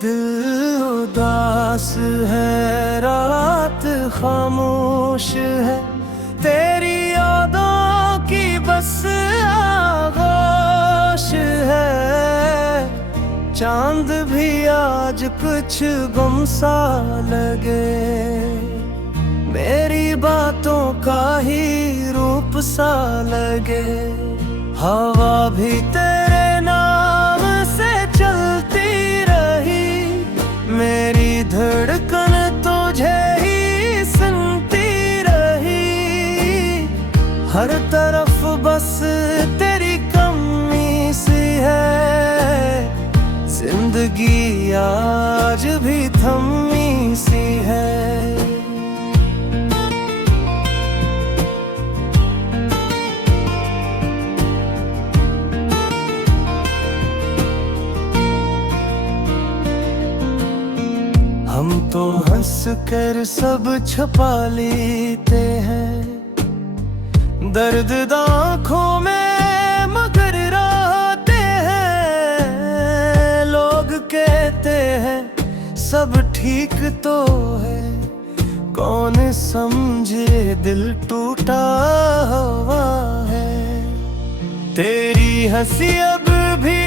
दिल उदास है, रात खामोश है, तेरी यादों की बस आगोश है। चांद भी आज कुछ गुम सा लगे, मेरी बातों का ही रूप सा लगे। हवा भी तेरे नाम से चलती रही, मेरी धड़कन तुझे ही सुनती रही। हर तरफ बस तेरी कमी सी है, जिंदगी आज भी थमी सी है। हम तो हंस कर सब छुपा लेते हैं, दर्द आँखों में मगर रहते हैं। लोग कहते हैं सब ठीक तो है, कौन समझे दिल टूटा हुआ है। तेरी हंसी अब भी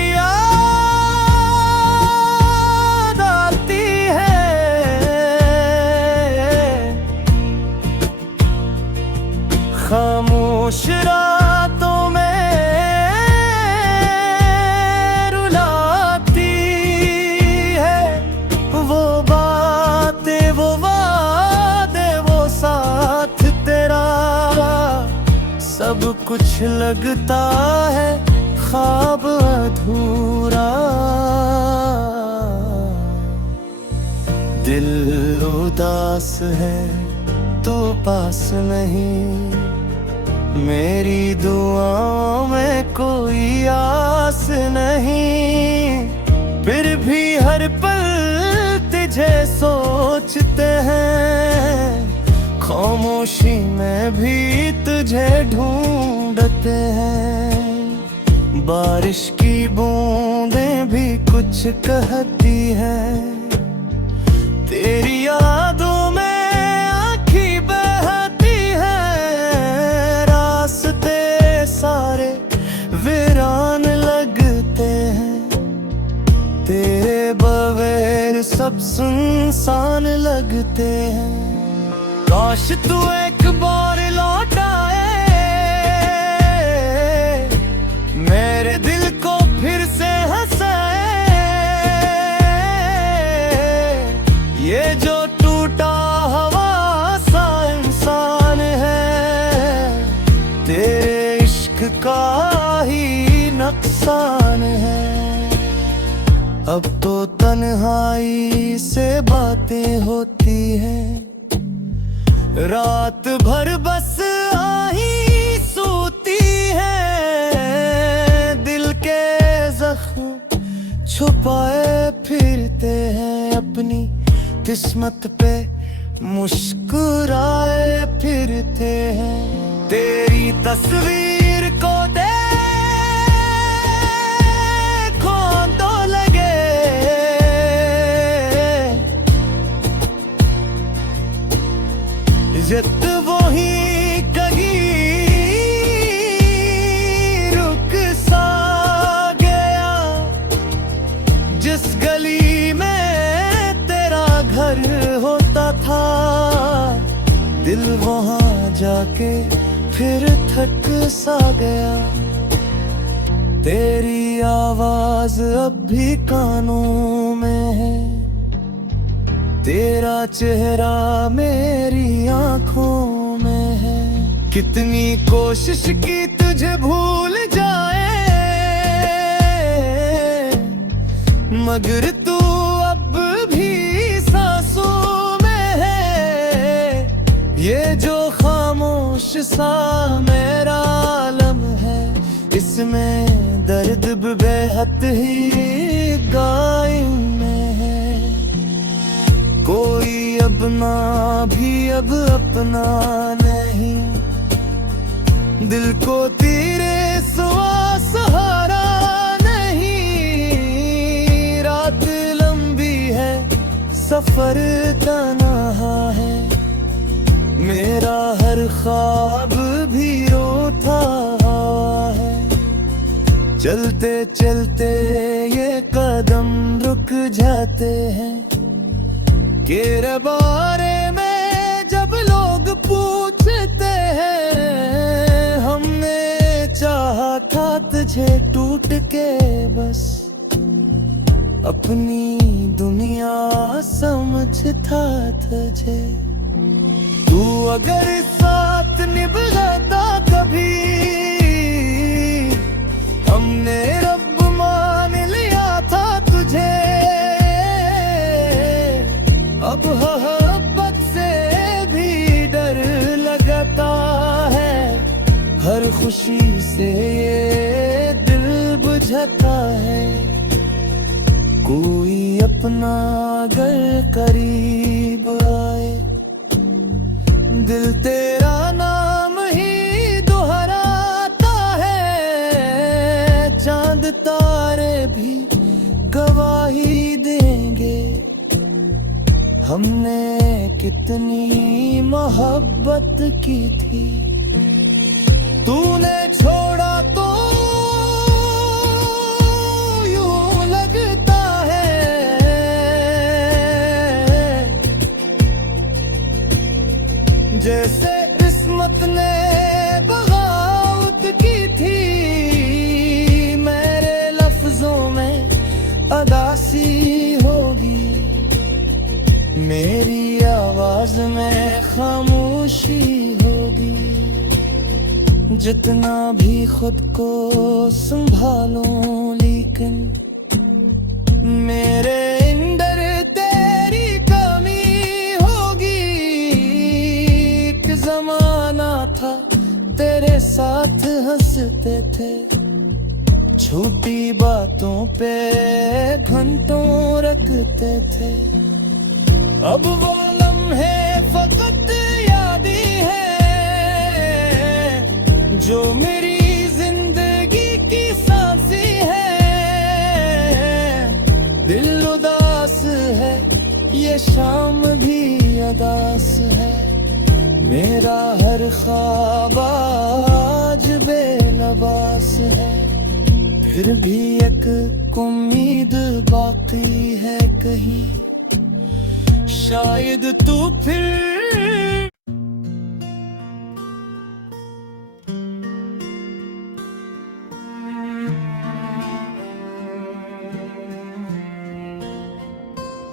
खामोश रातों में रुलाती है। वो बातें, वो वादे, वो साथ तेरा, सब कुछ लगता है ख्वाब अधूरा। दिल उदास है तो पास नहीं, मेरी दुआओं में कोई आस नहीं। फिर भी हर पल तुझे सोचते हैं, खामोशी में भी तुझे ढूंढते हैं। बारिश की बूंदें भी कुछ कहती हैं, तेरी यादों में सारे वीरान लगते हैं। तेरे बगैर सब सुनसान लगते हैं। काश तू एक बार लौट आए, मेरे दिल को फिर से हंसाए। ये जो टूटा हुआ सा इंसान है, तेरे का ही नुकसान है। अब तो तन्हाई से बातें होती हैं, रात भर बस आही सोती है। दिल के जख्म छुपाए फिरते हैं, अपनी किस्मत पे मुस्कुराए फिरते हैं। तेरी तस्वीर को देखो तो लगे इज्जत वो ही कहीं रुक सा गया। जिस गली में तेरा घर होता था, दिल वहां जाके फिर थक सा गया। तेरी आवाज अब भी कानों में है, तेरा चेहरा मेरी आंखों में है। कितनी कोशिश की तुझे भूल जाए, मगर तू अब भी सांसों में है। ये जो खामोश सा मेरा आलम है, इसमें दर्द बेहद ही गायब में है। कोई अपना भी अब अपना नहीं, दिल को तेरे सिवा सहारा नहीं। रात लंबी सफर तन्हा है, मेरा हर ख्वाब भी रोता है। चलते चलते ये कदम रुक जाते हैं, तेरे बारे में जब लोग पूछते हैं। हमने चाहा था तुझे टूट के बस, अपनी दुनिया समझता तुझे। तू अगर साथ निभाता कभी, हमने रब मान लिया था तुझे। अब मोहब्बत से भी डर लगता है, हर खुशी से ये दिल बुझता है। कोई अपना अगर करीब आए, दिल तेरा नाम ही दोहराता है। चांद तारे भी गवाही देंगे, हमने कितनी मोहब्बत की थी। तूने छोड़ा तो यूं लगता है जैसे किस्मत ने बगावत की थी। मेरे लफ्जों में अदासी होगी, मेरी आवाज में खामोशी होगी। जितना भी खुद को संभालूं, लेकिन मेरे अंदर तेरी कमी होगी। एक जमाना था तेरे साथ हंसते थे, छोटी बातों पे घंटों रखते थे। अब वो लम्हे फकत याद ही है, जो मेरी जिंदगी की सांसी है। दिल उदास है, ये शाम भी अदास है। मेरा हर ख्वाब आज बेलबास है, फिर भी एक उम्मीद बाकी है कहीं, शायद तू फिर।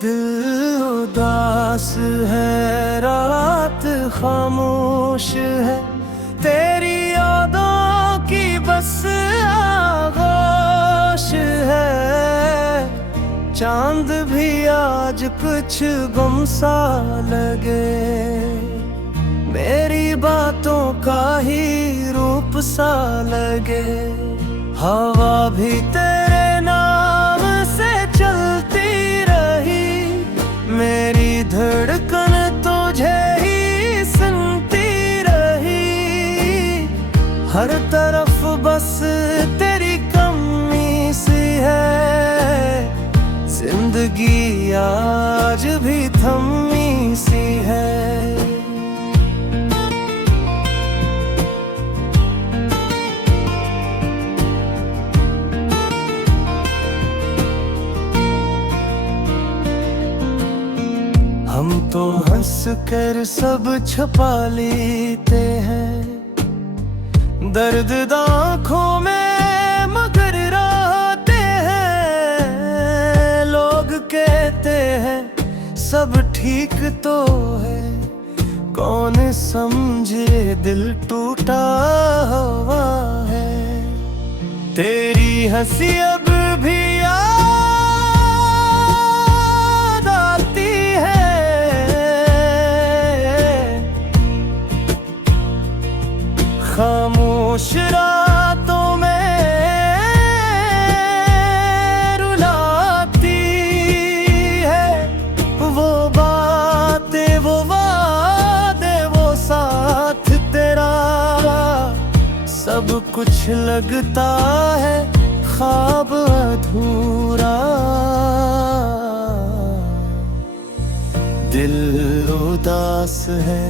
दिल उदास है, रात खामोश है, तेरी यादों की बस आगोश है। चांद भी आज कुछ गुम सा लगे, मेरी बातों का ही रूप सा लगे। हवा भी तेरे नाम से चलती रही, मेरी धड़कन तुझे ही सुनती रही। हर तरफ बस तेरी कमी सी है, जिंदगी आज भी थमी सी है। हम तो हंस कर सब छुपा लेते हैं, दर्द आँखों में मगर रहते हैं। लोग कहते हैं सब ठीक तो है, कौन समझे दिल टूटा हुआ है। तेरी हंसी अब भी खामोश रातों में रुलाती है। वो बातें, वो वादे, वो साथ तेरा, सब कुछ लगता है ख्वाब अधूरा। उदास है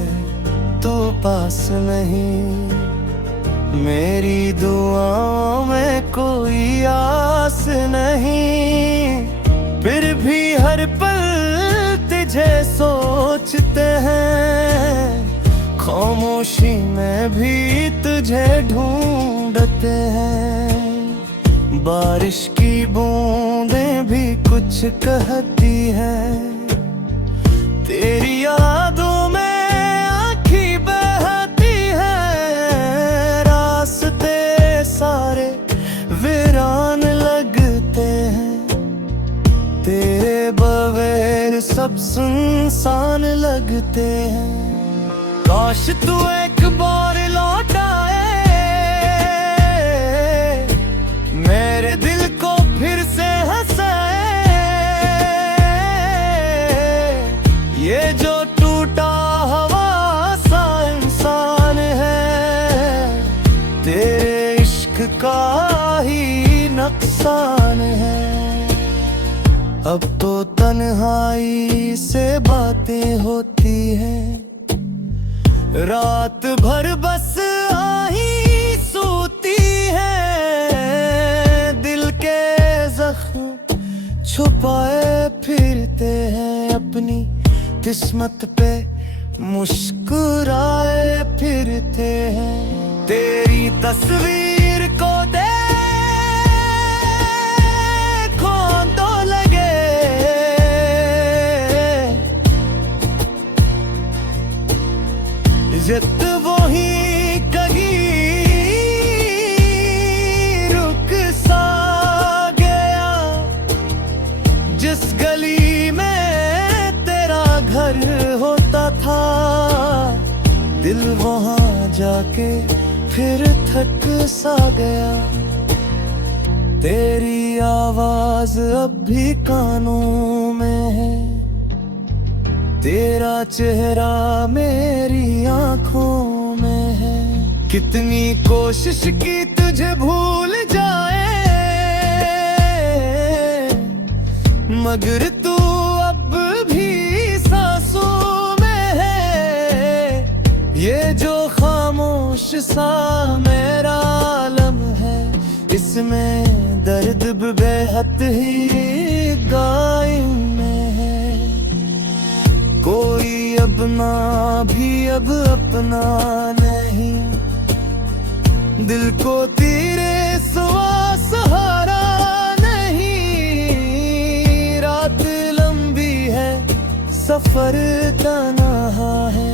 तो पास नहीं, मेरी दुआओं में कोई आस नहीं। फिर भी हर पल तुझे सोचते हैं, खामोशी में भी तुझे ढूंढते हैं। बारिश की बूंदें भी कुछ कहती है, तेरी यादों में आँखी बहती है। रास्ते सारे वीरान लगते हैं, तेरे बगैर सब सुनसान लगते हैं। काश तू एक बार लौट आए, मेरे दिल को फिर से हंसाए। ये जो टूटा हुआ सा इंसान है, तेरे इश्क का ही नुकसान है। अब तो तन्हाई से बातें होती हैं, रात भर बस आही सोती है। दिल के जख्म छुपाए फिरते हैं, अपनी किस्मत पे मुस्कुराए फिरते हैं। तेरी तस्वीर को देखो तो लगे जित वो ही कहीं रुक सा गया, जिस गली में तेरा घर होता था। दिल वहां जाके फिर थक सा गया, तेरी आवाज अब भी कानों में है, तेरा चेहरा मेरी आंखों में है। कितनी कोशिश की तुझे भूल जाए, मगर तू अब भी सांसों में है। ये जो खामोश सा मेरा आलम है, इसमें दर्द बेहद ही गायब में है। कोई अपना भी अब अपना नहीं, दिल को तेरे सिवा सहारा नहीं। रात लंबी है, सफर तन्हा है,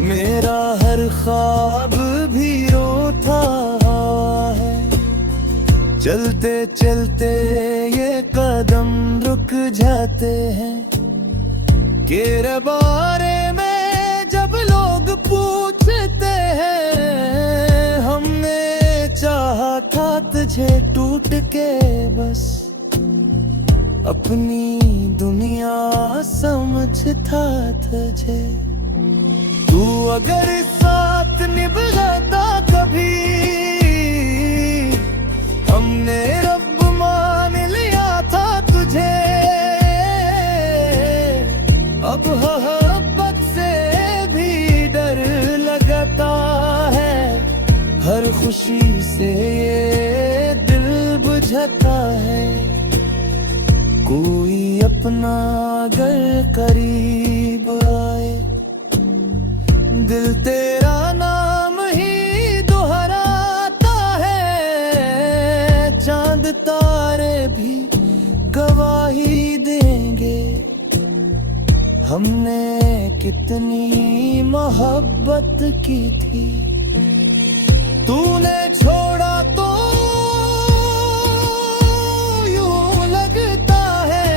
मेरा हर ख्वाब भी रोता हुआ है। चलते चलते ये कदम रुक जाते हैं, तेरे बारे में जब लोग पूछते हैं। हमने चाहा था तुझे टूट के बस, अपनी दुनिया समझता तुझे। तू अगर साथ निभाता कभी, हमने रब मान लिया था तुझे। अब मोहब्बत से भी डर लगता है, हर खुशी से ये दिल बुझता है। कोई अपना अगर करीब आए, दिल तेरा नाम ही दोहराता है। चांद तारे भी गवाही देंगे, हमने कितनी मोहब्बत की थी। तूने छोड़ा तो यूं लगता है,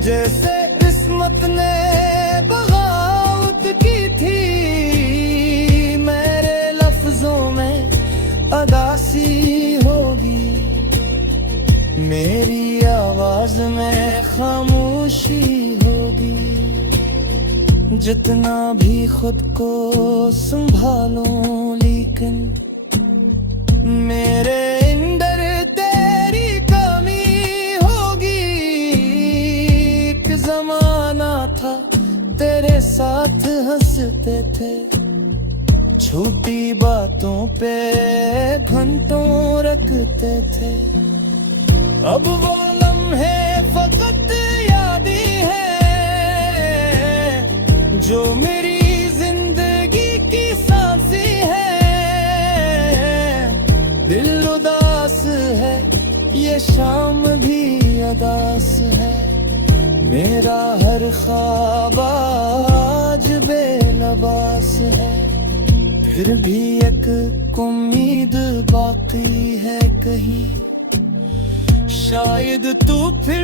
जैसे किस्मत ने बगावत की थी। मेरे लफ्जों में अदासी होगी, मेरी आवाज में खामोशी होगी। जितना भी खुद को संभालूं, लेकिन मेरे अंदर तेरी कमी होगी। था, तेरे साथ हंसते थे, छोटी बातों पे घंटों रखते थे। अब वो लम्हे फकत याद ही है, जो मेरी जिंदगी की सांसी है। दिल उदास है, ये शाम भी अदास है, मेरा हर ख्वाब आज बेलबास है। फिर भी एक उम्मीद बाकी है कहीं, शायद तू फिर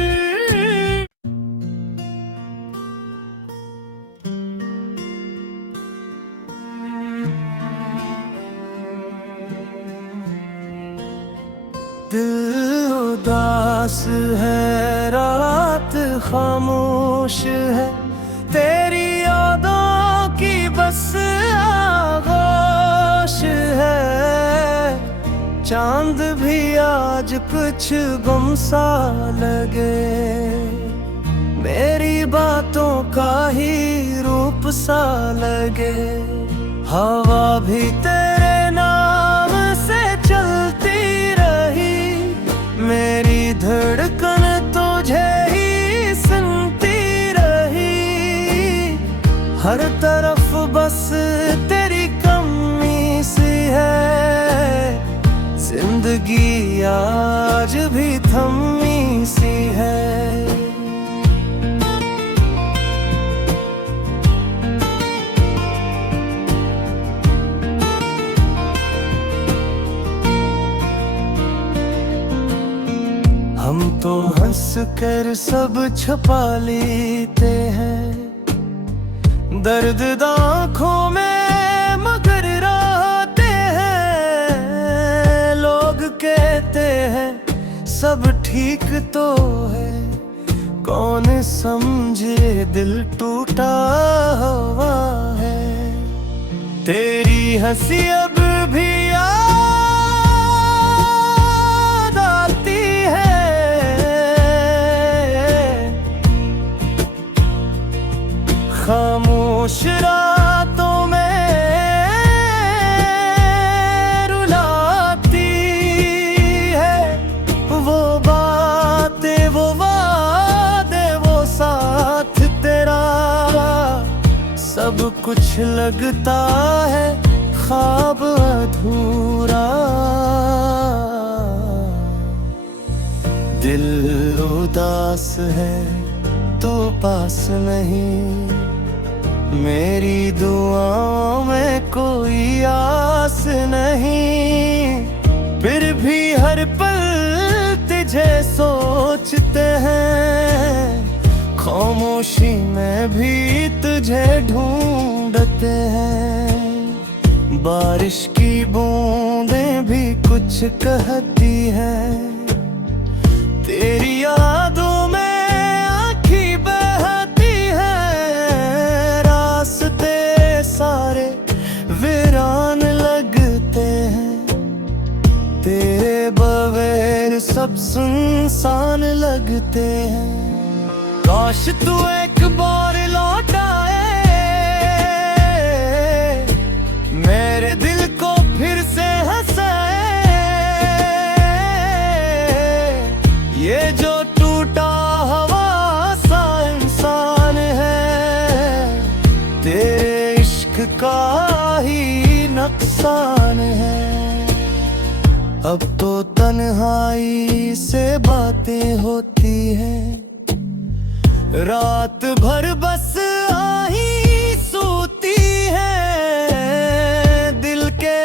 दिल उदास है, रात खामोश है, तेरी यादों की बस आगोश है। चांद भी आज कुछ गुम सा लगे, मेरी बातों का ही रूप सा लगे। हवा भी तेरे नाम से चलती रही, मेरी धड़कन तुझे ही सुनती रही। हर तरफ बस तेरी कमी सी है, जिंदगी आज भी थमी सी है। हम तो हंस कर सब छुपा लेते हैं, दर्द आँखों में मगर रहते हैं। लोग कहते हैं सब ठीक तो है, कौन समझे दिल टूटा हुआ है। तेरी हंसी अब भी याद आती है, खामोश रातों में रुलाती है। वो बातें, वो वादे, वो साथ तेरा, सब कुछ लगता है ख्वाब अधूरा। दिल उदास है तो पास नहीं, मेरी दुआओं में कोई आस नहीं। फिर भी हर पल तुझे सोचते हैं, खामोशी में भी तुझे ढूंढते हैं। बारिश की बूंदें भी कुछ कहती हैं, तेरी यादों में सारे वीरान लगते हैं, तेरे बगैर सब सुनसान लगते हैं। काश तू एक बार लौट आए, मेरे दिल को फिर से हंसाए। ये जो टूटा हुआ सा इंसान है, तेरे का ही नुकसान है। अब तो तन्हाई से बातें होती हैं, रात भर बस आही सोती है। दिल के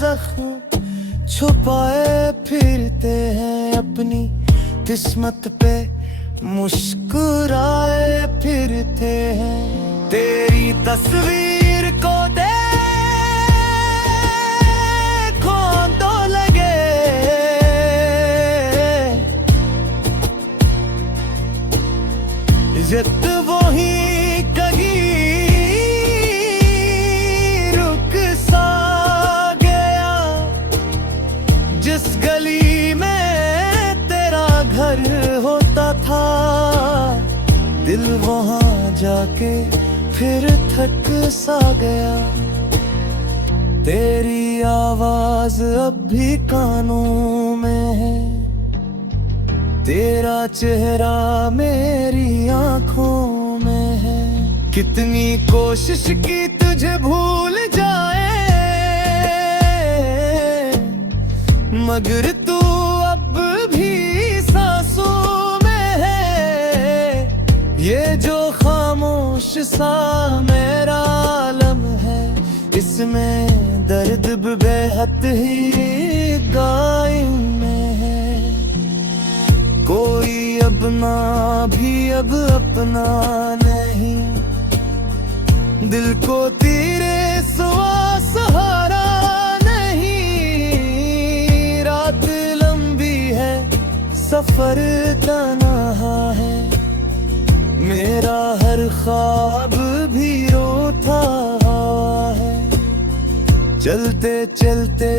जख्म छुपाए फिरते हैं, अपनी किस्मत पे मुस्कुराए फिरते हैं। तेरी तस्वीर को देखो तो लगे, जित वो ही कहीं रुक सा गया, जिस गली में तेरा घर होता था, दिल वहाँ जाके फिर थक सा गया। तेरी आवाज अब भी कानों में है, तेरा चेहरा मेरी आंखों में है। कितनी कोशिश की तुझे भूल जाए, मगर तू अब भी सांसों में है। ये जो खामोश सा मेरा आलम है, इसमें दर्द बेहद ही गायब में है। कोई अपना भी अब अपना नहीं, दिल को तेरे सिवा सहारा नहीं। रात लंबी है, सफर तन्हा है, मेरा हर ख्वाब भी रोता हुआ है। चलते चलते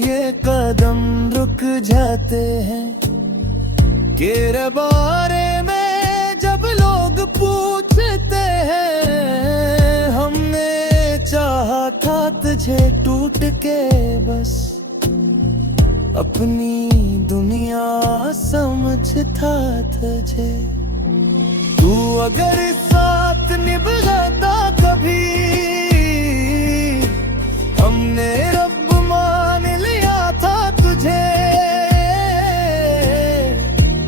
ये कदम रुक जाते हैं, तेरे बारे में जब लोग पूछते हैं। हमने चाहा था तुझे टूट के बस, अपनी दुनिया समझता तुझे। तू अगर साथ निभाता कभी, हमने रब मान लिया था तुझे।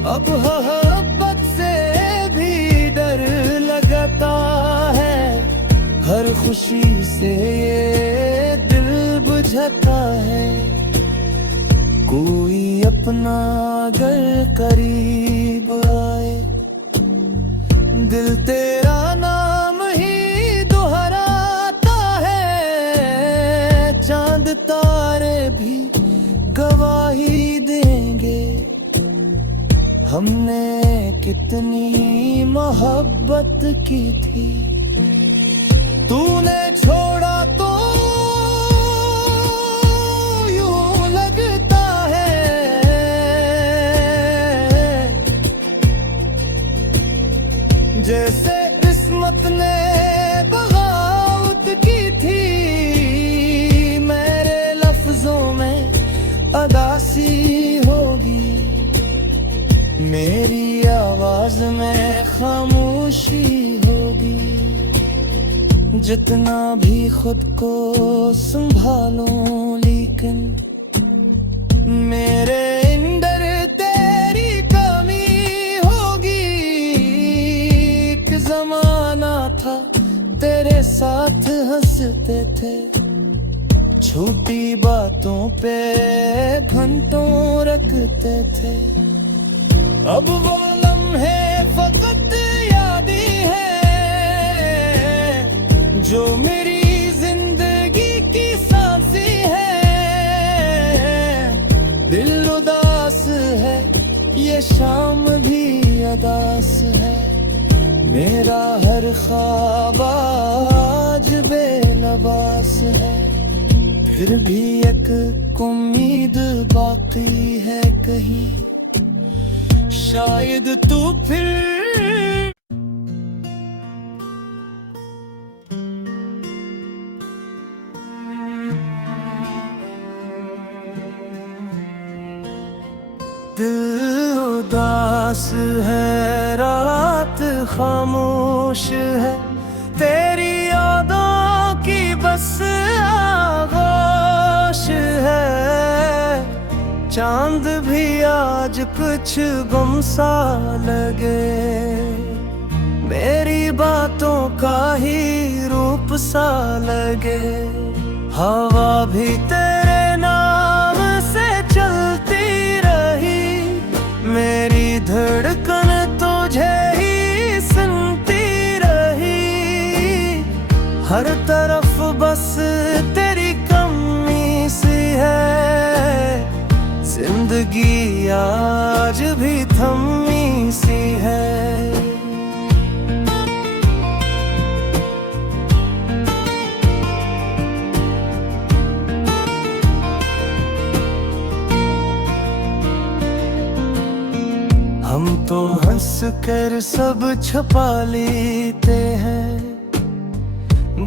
अब मोहब्बत से भी डर लगता है, हर खुशी से ये दिल बुझता है। कोई अपना अगर करीब आए, दिल तेरा नाम ही दोहराता है। चांद तारे भी गवाही देंगे, हमने कितनी मोहब्बत की थी। तूने छोड़ा तो यूं लगता है, जैसे किस्मत ने बगावत की थी। मेरे लफ्जों में अदासी होगी, मेरी आवाज में खामोशी होगी। जितना भी खुद को संभालूं, लेकिन मेरे अंदर तेरी कमी होगी। एक जमाना था तेरे साथ हंसते थे, छोटी बातों पे घंटों रखते थे। अब वो लम्हे फकत याद ही है, जो मेरी जिंदगी की सांसी है। दिल उदास है, ये शाम भी अदास है। मेरा हर ख्वाब आज बेलबास है, फिर भी एक उम्मीद बाकी है कहीं, शायद तू फिर। दिल उदास है, रात खामोश है, तेरी यादों की बस आगोश है। चांद भी आज कुछ गुम सा लगे, मेरी बातों का ही रूप सा लगे। हवा भी तेरे नाम से चलती रही, मेरी धड़कन तुझे ही सुनती रही। हर तरफ बस तेरी कमी सी है, जिंदगी आज भी थमी सी है। हम तो हंस कर पर सब छुपा लेते हैं,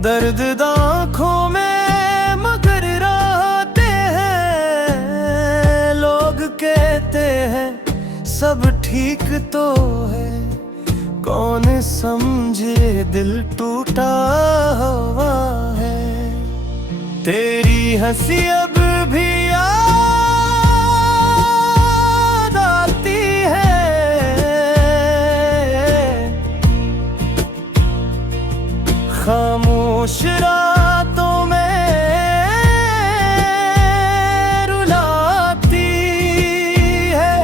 दर्द आँखों में मगर रहते हैं। लोग कहते हैं सब ठीक तो है, कौन समझे दिल टूटा हुआ है। तेरी हंसी अब भी याद आती है, खामोश रातों में रुलाती है।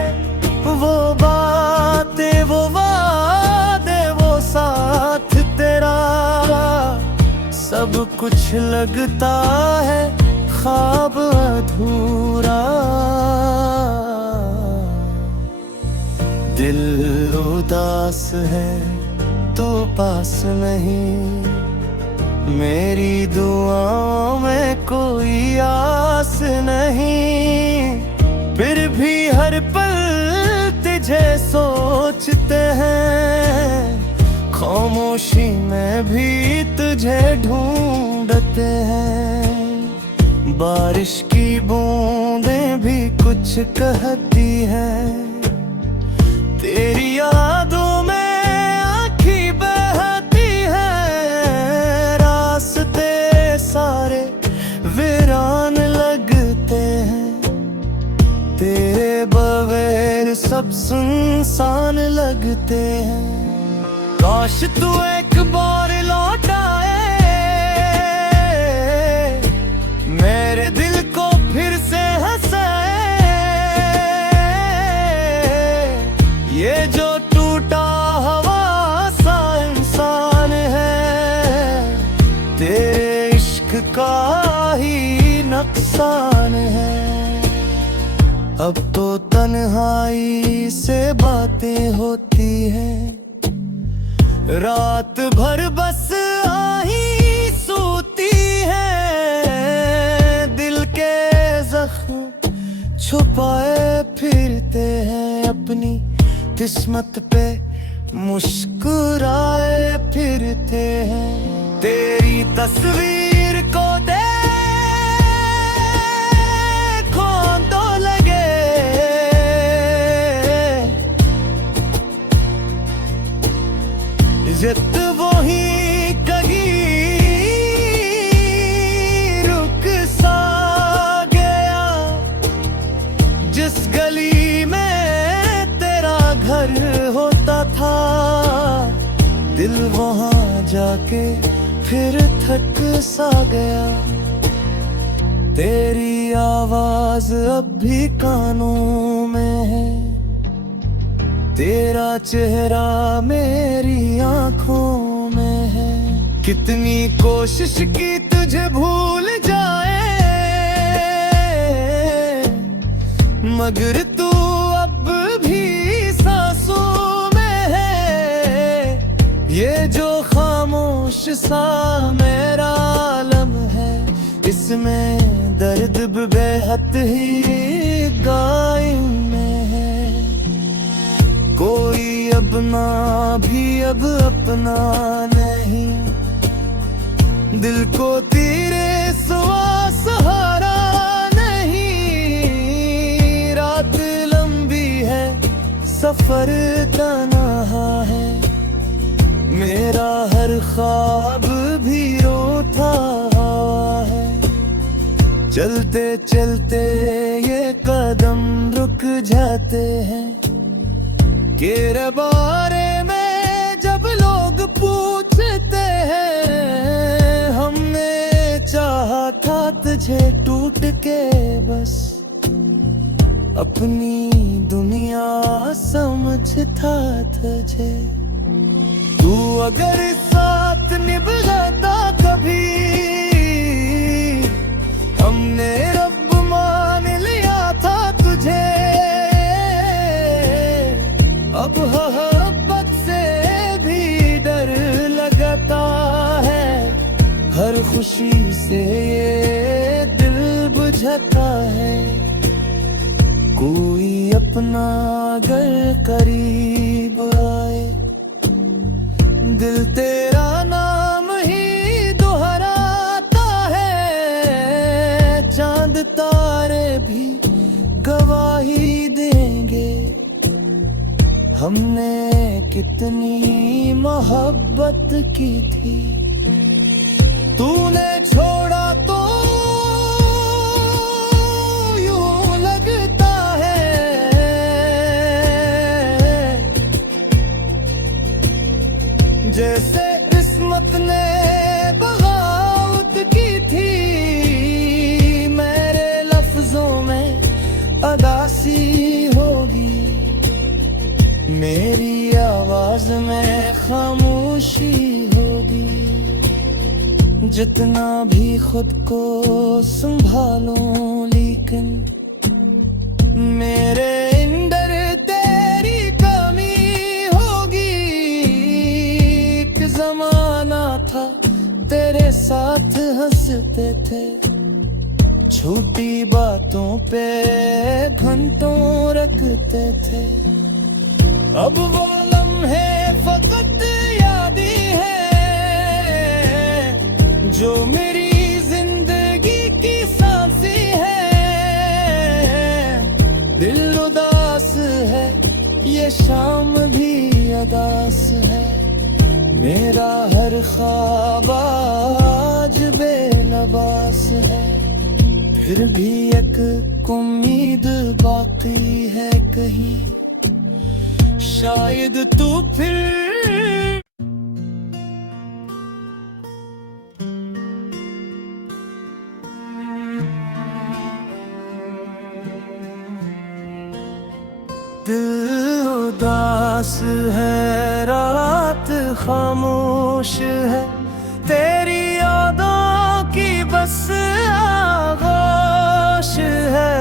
वो बातें, वो वादे, वो साथ तेरा, सब कुछ लगता है ख्वाब अधूरा। दिल उदास है तो पास नहीं, मेरी दुआओं में कोई आस नहीं। फिर भी हर पल तुझे सोचते हैं, खामोशी में भी तुझे ढूंढते हैं। बारिश की बूंदें भी कुछ कहती हैं, तेरी यादों में आँखी बहती है। रास्ते सारे वीरान लगते हैं, तेरे बगैर सब सुनसान लगते हैं। काश तू एक बार लौट आए, मेरे दिल को फिर से हंसाए। ये जो टूटा हुआ सा इंसान है, तेरे इश्क का ही नुकसान है। अब तो तन्हाई से बातें होती हैं, रात भर बस आही सोती है। दिल के जख्म छुपाए फिरते हैं, अपनी किस्मत पे मुस्कुराए फिरते हैं। तेरी तस्वीर को देखो तो लगे जित वो ही कहीं रुक सा गया। जिस गली में तेरा घर होता था, दिल वहां जाके फिर थक सा गया। तेरी आवाज अब भी कानों में है, तेरा चेहरा मेरी आंखों में है। कितनी कोशिश की तुझे भूल जाए, मगर तू अब भी सांसों में है। ये जो खामोश सा मेरा आलम है, इसमें दर्द बेहद ही गायब में है। कोई अपना भी अब अपना नहीं, दिल को तेरे सिवा सहारा नहीं। रात लंबी है, सफर तन्हा है, मेरा हर ख्वाब भी रोता हुआ है। चलते चलते ये कदम रुक जाते हैं, तेरे बारे में जब लोग पूछते हैं। हमने चाहा था तुझे टूट के बस, अपनी दुनिया समझता तुझे। तू अगर साथ निभाता कभी, हमने रब मान लिया था तुझे। अब मोहब्बत से भी डर लगता है, हर खुशी से ये दिल बुझता है। कोई अपना अगर करीब आए दिल तेरा नाम ही दोहराता है, चांद तारे भी गवाही देंगे हमने कितनी मोहब्बत की थी। तूने छोड़ा तो यूं लगता है जैसे किस्मत ने बगावत की थी। मेरे लफ्जों में अदासी होगी, मेरी आवाज में खामोशी होगी। जितना भी खुद को संभालूं लेकिन मेरे अंदर तेरी कमी होगी। एक जमाना था तेरे साथ हंसते थे, छोटी बातों पे घंटों रखते थे। अब वो लम्हे फकत याद ही है जो मेरी जिंदगी की सांसी है। दिल उदास है, ये शाम भी अदास है। मेरा हर ख्वाब आज बेलबास है, फिर भी एक उम्मीद बाकी है कहीं, शायद तू फिर। दिल उदास है, रात खामोश है, तेरी यादों की बस आगोश है।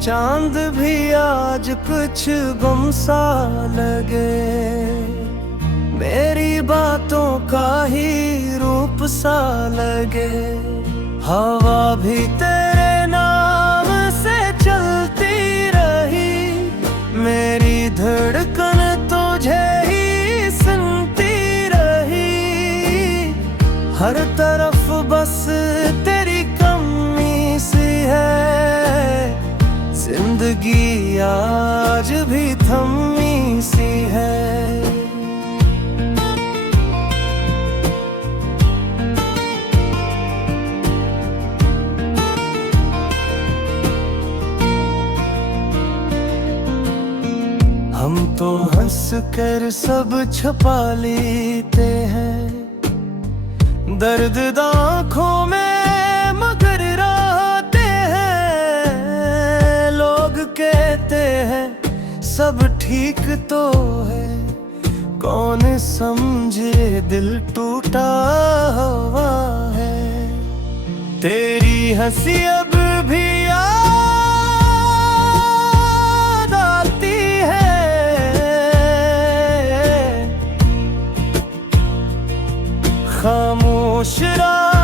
चांद भी आज कुछ गुम सा लगे, मेरी बातों का ही रूप सा लगे। हवा भी तेरे नाम से चलती रही, मेरी धड़कन तुझे ही सुनती रही। हर तरफ बस तेरी कमी सी है, जिंदगी आज भी थमी सी है। हम तो हंस कर सब छुपा लेते हैं, दर्द आँखों में मगर रहते हैं। लोग कहते हैं सब ठीक तो है, कौन समझे दिल टूटा हुआ है। तेरी हंसी अब भी खामोश रात